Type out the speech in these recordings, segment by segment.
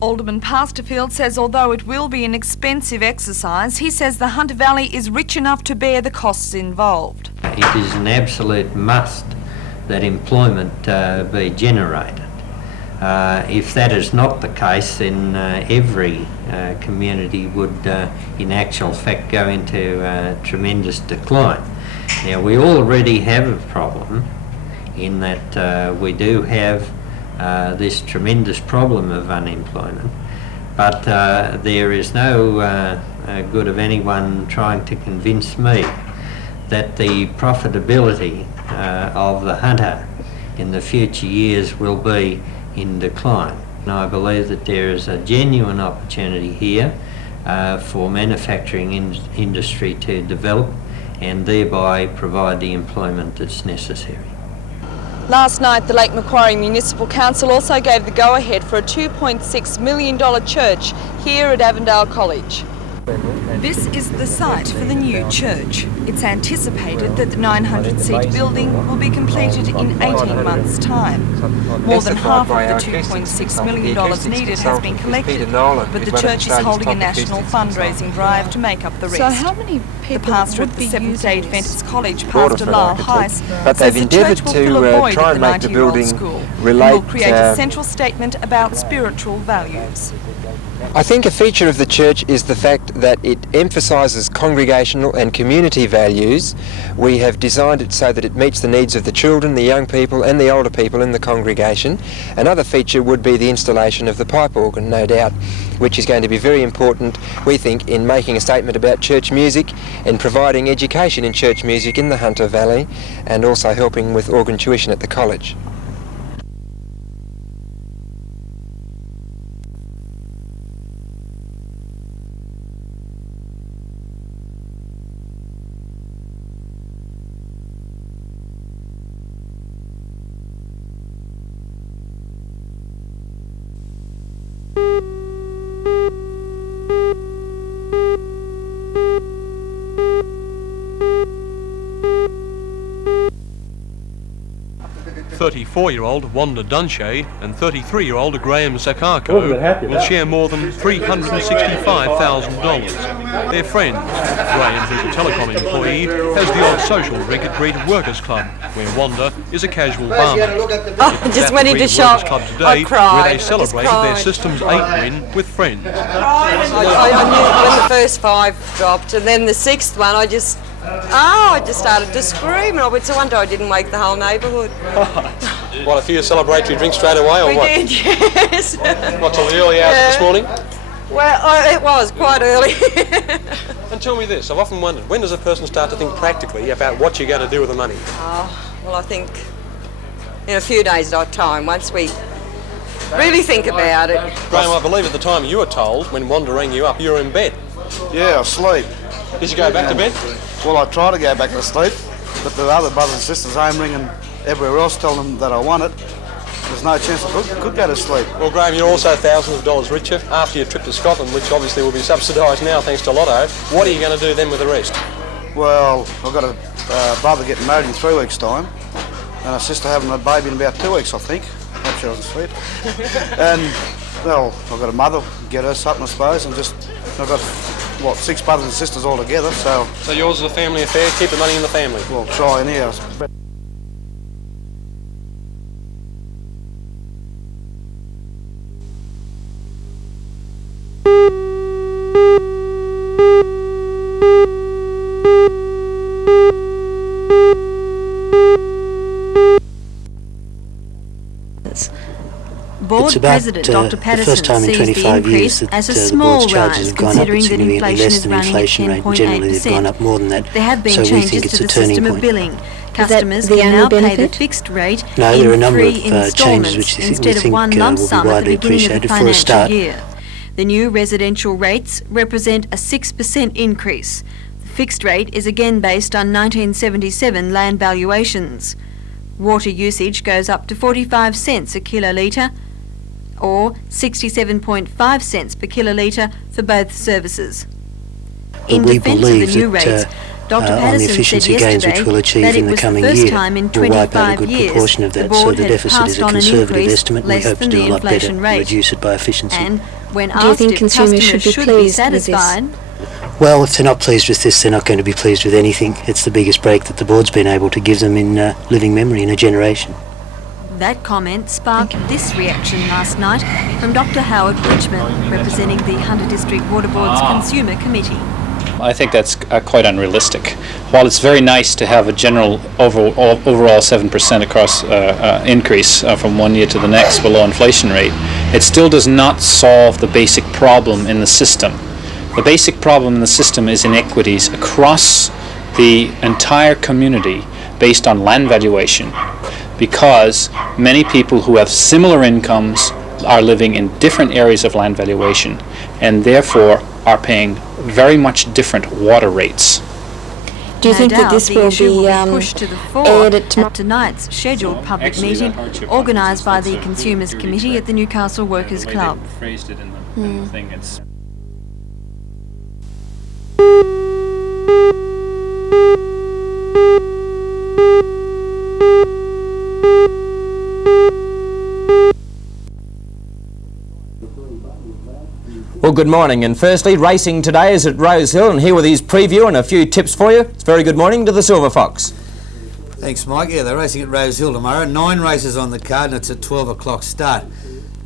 Alderman Pasterfield says although it will be an expensive exercise, he says the Hunter Valley is rich enough to bear the costs involved. It is an absolute must that employment be generated. If that is not the case, then every community would in actual fact go into tremendous decline. Now, we already have a problem in that we do have this tremendous problem of unemployment, but there is no good of anyone trying to convince me that the profitability of the hunter in the future years will be in decline. And I believe that there is a genuine opportunity here for manufacturing industry to develop and thereby provide the employment that's necessary. Last night, the Lake Macquarie Municipal Council also gave the go-ahead for a $2.6 million church here at Avondale College. This is the site for the new church. It's anticipated that the 900-seat building will be completed in 18 months' time. More than half of the $2.6 million needed has been collected, but the church is holding a national fundraising drive to make up the rest. So how many people the pastor at the Seventh-day Adventist College, Pastor Lyle Heiss, but they've endeavoured to try and make the building relate will create a central statement about spiritual values. I think a feature of the church is the fact that it emphasises congregational and community values. We have designed it so that it meets the needs of the children, the young people and the older people in the congregation. Another feature would be the installation of the pipe organ, no doubt, which is going to be very important, we think, in making a statement about church music and providing education in church music in the Hunter Valley and also helping with organ tuition at the college. .34-year-old Wanda Dunshay and 33-year-old Graham Sakako will share more than $365,000. Their friend, Graham, who's a telecom employee, has the odd social drink at Greeted Workers Club, where Wanda is a casual barman. I just went into shock. Club today, I cried. where they celebrated their Systems 8 win with friends. I knew when the first 5 dropped, and then the 6th one, I just started to scream. And I wonder I didn't wake the whole neighbourhood. What, a few celebratory drinks straight away, or we what? We did, yes. What, till the early hours this morning? Well, it was quite early. And tell me this, I've often wondered, when does a person start to think practically about what you're going to do with the money? Well, I think in a few days' time, once we really think about it. Graham, I believe at the time you were told, when Wanda rang you up, you were in bed. Yeah, asleep. Did you go back to bed? Well, I tried to go back to sleep, but the other brothers and sisters home ringing everywhere else telling them that I want it. There's no chance I could go to sleep. Well, Graham, you're also thousands of dollars richer after your trip to Scotland, which obviously will be subsidised now thanks to Lotto. What are you going to do then with the rest? Well, I've got a brother getting married in 3 weeks' time, and a sister having a baby in about 2 weeks, I think. Hope she doesn't sleep. And, well, I've got a mother, get her something, I suppose, and just, I've got, 6 brothers and sisters all together, so... So yours is a family affair, keep the money in the family? Well, try anyhow. Board President Dr. Patterson sees the increase as a small rise, considering that inflation is running at 10.8%. There have been changes to the system of billing. Customers can now pay the fixed rate in 3 instalments instead of one lump sum at the beginning of the financial year. The new residential rates represent a 6% increase. The fixed rate is again based on 1977 land valuations. Water usage goes up to 45 cents a kilolitre, or 67.5 cents per kilolitre for both services. In defence of the new rates, Dr. on the Patterson efficiency said gains which we'll achieve that in the it was coming the first year time in will wipe out a 25 good years proportion of the that. board So the had deficit passed is a on an conservative increase estimate, and we less hope to than do the a lot better inflation and rate. reduce it by efficiency. And when Do you asked think if consumers customers should be should be pleased with this? satisfied, Well, if they're not pleased with this, they're not going to be pleased with anything. It's the biggest break that the board's been able to give them in living memory in a generation. that comment sparked this reaction last night from Dr. Howard Bridgman, representing the Hunter District Water Board's Consumer Committee. I think that's quite unrealistic. While it's very nice to have a general overall 7% across increase from one year to the next below inflation rate, it still does not solve the basic problem in the system. The basic problem in the system is inequities across the entire community based on land valuation, because many people who have similar incomes are living in different areas of land valuation and therefore are paying very much different water rates. Do you think that this will be pushed to the fore aired at tonight's scheduled public meeting organised by the Consumers Committee at the Newcastle Workers Club? Phrased it in the thing, it's Well, good morning, and firstly, racing today is at Rose Hill, and here with his preview and a few tips for you. It's very good morning to the Silver Fox. Thanks, Mike. Yeah, they're racing at Rose Hill tomorrow. 9 races on the card, and it's at 12 o'clock start.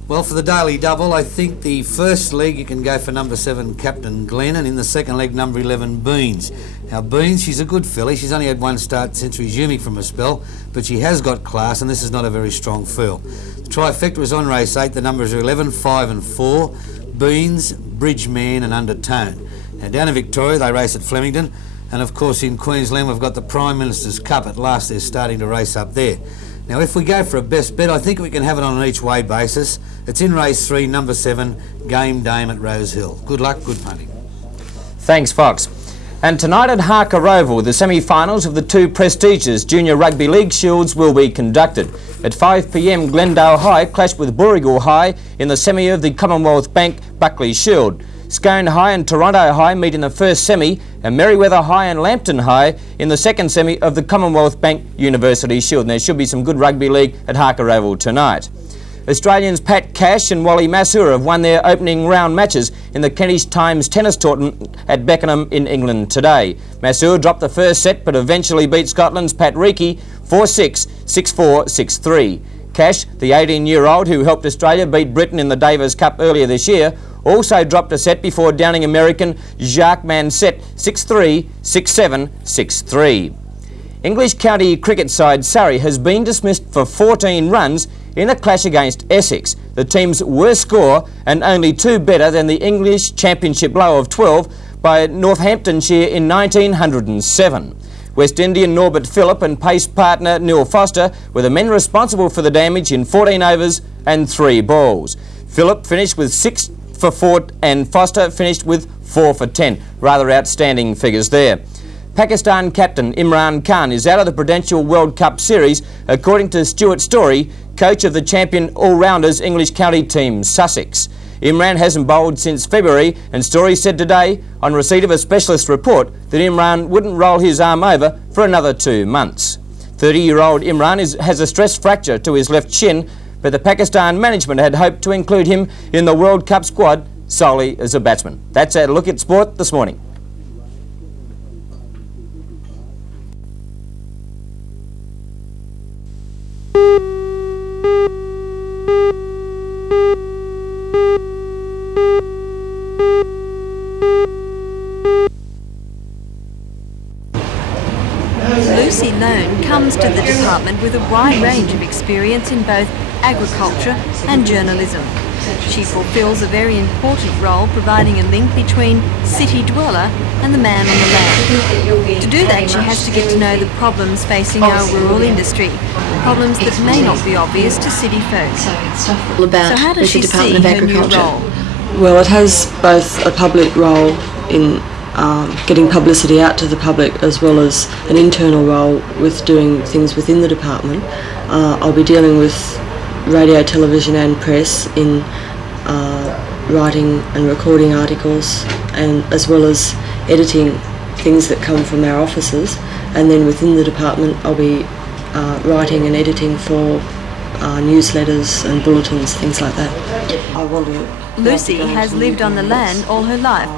Well, for the daily double, I think the first leg you can go for number 7, Captain Glenn, and in the second leg, number 11, Beans. Now, Beans, she's a good filly. She's only had one start since resuming from a spell, but she has got class, and this is not a very strong field. The trifecta is on race 8. The numbers are 11, 5 and 4. Beans, Bridgeman and Undertone. Now down in Victoria they race at Flemington, and of course in Queensland we've got the Prime Minister's Cup. At last they're starting to race up there. Now if we go for a best bet, I think we can have it on an each way basis. It's in race 3, number 7, Game Dame at Rose Hill. Good luck, good punting. Thanks, Fox. And tonight at Harker Oval, the semi-finals of the 2 prestigious Junior Rugby League Shields will be conducted. At 5 p.m, Glendale High clashed with Boorrigal High in the semi of the Commonwealth Bank Buckley Shield. Scone High and Toronto High meet in the first semi, and Merriweather High and Lambton High in the second semi of the Commonwealth Bank University Shield. And there should be some good rugby league at Harker Oval tonight. Australians Pat Cash and Wally Masur have won their opening round matches in the Kentish Times tennis tournament at Beckenham in England today. Masur dropped the first set but eventually beat Scotland's Pat Reekie 4-6, 6-4, 6-3. Cash, the 18-year-old who helped Australia beat Britain in the Davis Cup earlier this year, also dropped a set before downing American Jacques Mansett 6-3, 6-7, 6-3. English county cricket side Surrey has been dismissed for 14 runs in a clash against Essex, the team's worst score and only 2 better than the English Championship low of 12 by Northamptonshire in 1907. West Indian Norbert Phillip and pace partner Neil Foster were the men responsible for the damage in 14 overs and 3 balls. Phillip finished with 6 for 4 and Foster finished with 4 for 10. Rather outstanding figures there. Pakistan captain Imran Khan is out of the Prudential World Cup Series, according to Stuart Story, coach of the champion all-rounders English county team Sussex. Imran hasn't bowled since February, and Story said today, on receipt of a specialist report, that Imran wouldn't roll his arm over for another 2 months. 30-year-old Imran has a stress fracture to his left shin, but the Pakistan management had hoped to include him in the World Cup squad solely as a batsman. That's our look at sport this morning. Lucy Lone comes to the department with a wide range of experience in both agriculture and journalism. She fulfills a very important role providing a link between city dweller and the man on the land. To do that, she has to get to know the problems facing our rural industry, problems that may not be obvious to city folk. So how does she see her new role? Well, it has both a public role in getting publicity out to the public as well as an internal role with doing things within the department. I'll be dealing with radio, television and press in writing and recording articles, and as well as editing things that come from our offices, and then within the department I'll be writing and editing for newsletters and bulletins, things like that. I want to. Lucy has lived on the land all her life,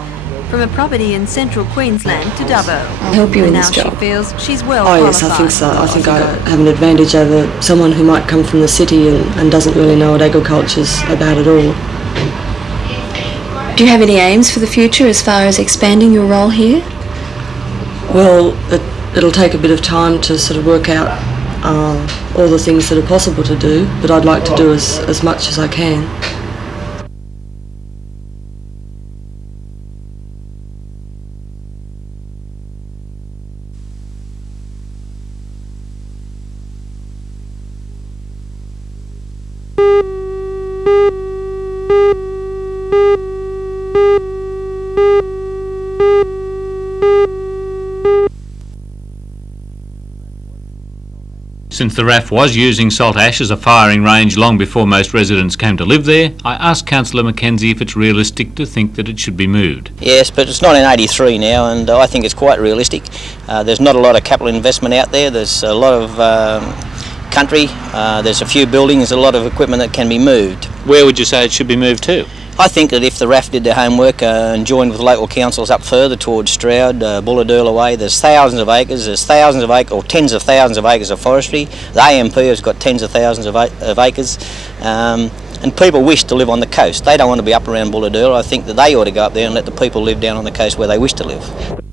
from a property in central Queensland to Dubbo. I'll help you in this job. Now she feels she's well qualified. Oh yes, I think so. I think I have an advantage over someone who might come from the city and doesn't really know what agriculture's about at all. Do you have any aims for the future as far as expanding your role here? Well, it'll take a bit of time to sort of work out all the things that are possible to do, but I'd like to do as much as I can. Since the RAF was using salt ash as a firing range long before most residents came to live there, I asked Councillor Mackenzie if it's realistic to think that it should be moved. Yes, but it's 1983 now, and I think it's quite realistic. There's not a lot of capital investment out there. There's a lot of country. There's a few buildings, a lot of equipment that can be moved. Where would you say it should be moved to? I think that if the RAF did their homework and joined with local councils up further towards Strait, Bulladurla way, there's thousands of acres, or tens of thousands of acres of forestry. The AMP has got tens of thousands of acres, and people wish to live on the coast. They don't want to be up around Bulladurla. I think that they ought to go up there and let the people live down on the coast where they wish to live.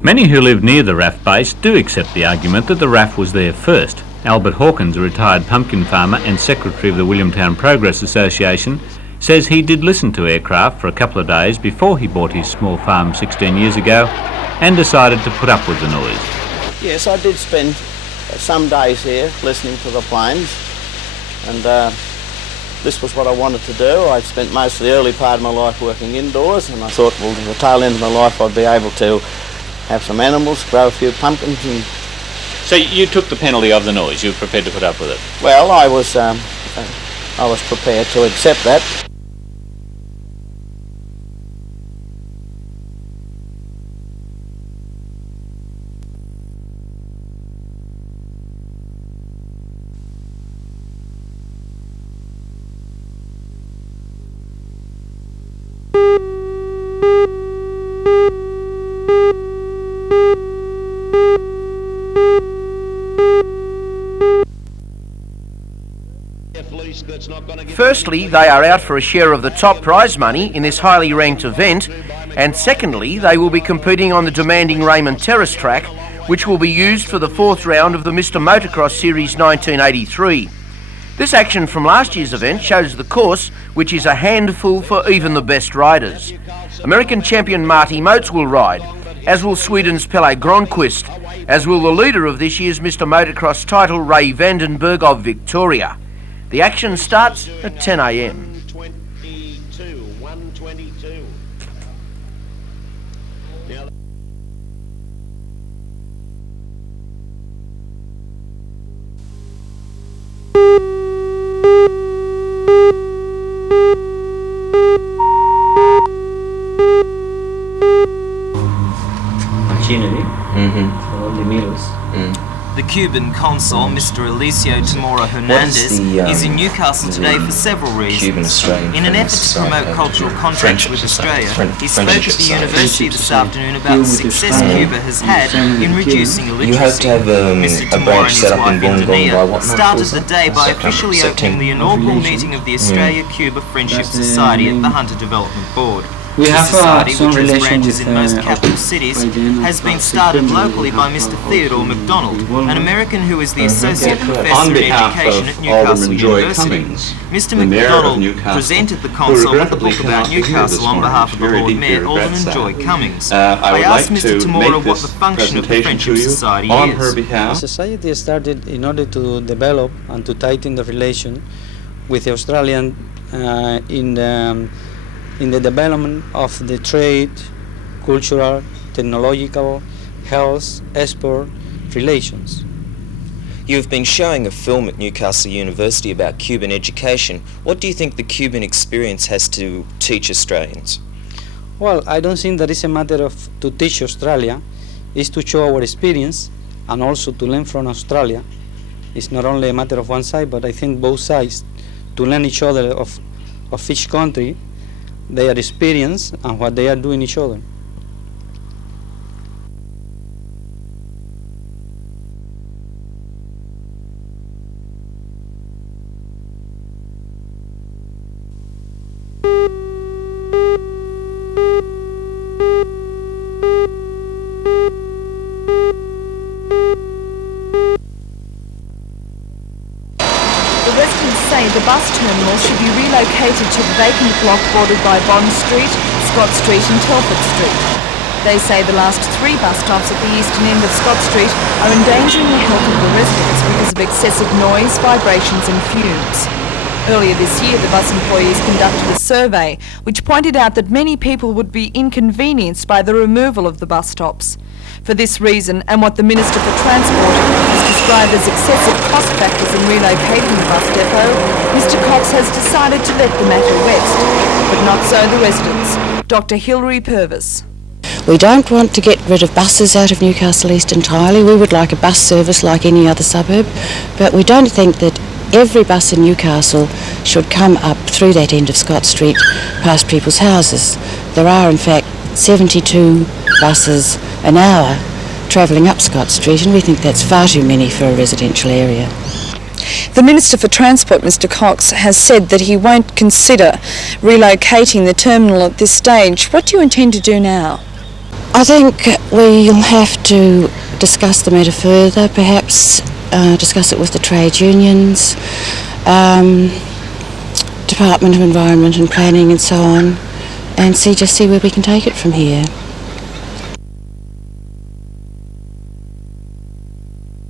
Many who live near the RAF base do accept the argument that the RAF was there first. Albert Hawkins, a retired pumpkin farmer and secretary of the Williamtown Progress Association, says he did listen to aircraft for a couple of days before he bought his small farm 16 years ago and decided to put up with the noise. Yes, I did spend some days here listening to the planes, and this was what I wanted to do. I spent most of the early part of my life working indoors, and I thought, well, at the tail end of my life I'd be able to have some animals, grow a few pumpkins. And so you took the penalty of the noise, you were prepared to put up with it? Well, I was prepared to accept that. Firstly, they are out for a share of the top prize money in this highly ranked event, and secondly, they will be competing on the demanding Raymond Terrace track, which will be used for the fourth round of the Mr Motocross Series 1983. This action from last year's event shows the course, which is a handful for even the best riders. American champion Marty Motes will ride, as will Sweden's Pelle Gronqvist, as will the leader of this year's Mr Motocross title, Ray Vandenberg of Victoria. The action starts at 10 a.m. The Cuban consul, Mr. Eliseo Tamora Hernandez, is in Newcastle today for several reasons. In an effort to promote cultural contacts with Australia, he spoke at the university this afternoon about the success Cuba has had in reducing illiteracy. Mr. Tamora and his wife Indonesia started the day by officially opening the inaugural meeting of the Australia-Cuba Friendship Society at the Hunter Development Board. We have society, some which has relation branches with in most capital cities, has been started locally by Mr. Theodore MacDonald, an American who is the Associate Professor in Education at Newcastle University. Mr. MacDonald presented the consul with a book about Newcastle on behalf of the Lord Mayor, Alderman Joy Cummings. I asked Mr. Tamora what the function of the Friendship Society is. The society started in order to develop and to tighten the relation with the Australian in the development of the trade, cultural, technological, health, export relations. You've been showing a film at Newcastle University about Cuban education. What do you think the Cuban experience has to teach Australians? Well, I don't think that it's a matter of to teach Australia, is to show our experience and also to learn from Australia. It's not only a matter of one side, but I think both sides to learn each other of each country, their experience and what they are doing each other. The bus terminal should be relocated to the vacant block bordered by Bond Street, Scott Street and Telford Street. They say the last 3 bus stops at the eastern end of Scott Street are endangering the health of the residents because of excessive noise, vibrations and fumes. Earlier this year, the bus employees conducted a survey which pointed out that many people would be inconvenienced by the removal of the bus stops. For this reason, and what the Minister for Transport has described as excessive cost factors in relocating the bus depot, Mr Cox has decided to let the matter rest. But not so the residents. Dr Hilary Purvis. We don't want to get rid of buses out of Newcastle East entirely. We would like a bus service like any other suburb, but we don't think that every bus in Newcastle should come up through that end of Scott Street past people's houses. There are in fact 72 buses an hour travelling up Scott Street, and we think that's far too many for a residential area. The Minister for Transport, Mr Cox, has said that he won't consider relocating the terminal at this stage. What do you intend to do now? I think we'll have to discuss the matter further, perhaps discuss it with the trade unions, Department of Environment and Planning and so on, and just see where we can take it from here.